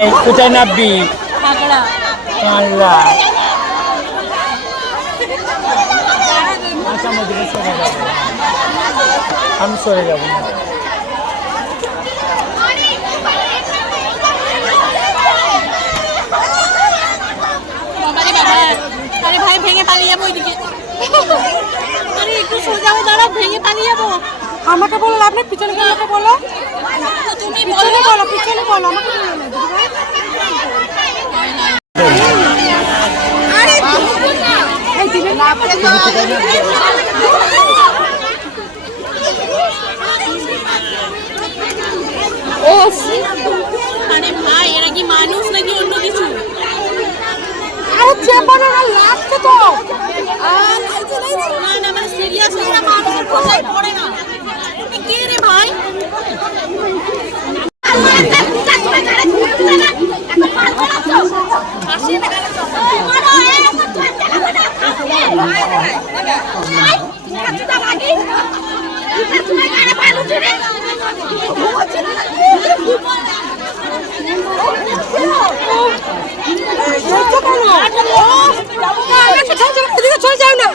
কোথায় নাববি? আমি সরে যাবো না। আরে ভাই ভেঙে পালিয়ে যাবো ওইদিকে। আরে একটু সোজা হয়ে দাঁড়াও, ভেঙে পালিয়ে যাবো। আমাকে বলো, আপনি পিছনে আমাকে বলো। তুমি পিছনে বলো, পিছনে বলো, আমাকে বলো না। আরে এই দিলে না ও আরে ভাই এরা কি মানুষ নাকি অন্য কিছু? আরে চেপানো না, লাগছে তো। না না মানে সিরিয়াসলি এরা মানুষের কথাই পড়ে না। কি রে ভাই? চলে যাও না।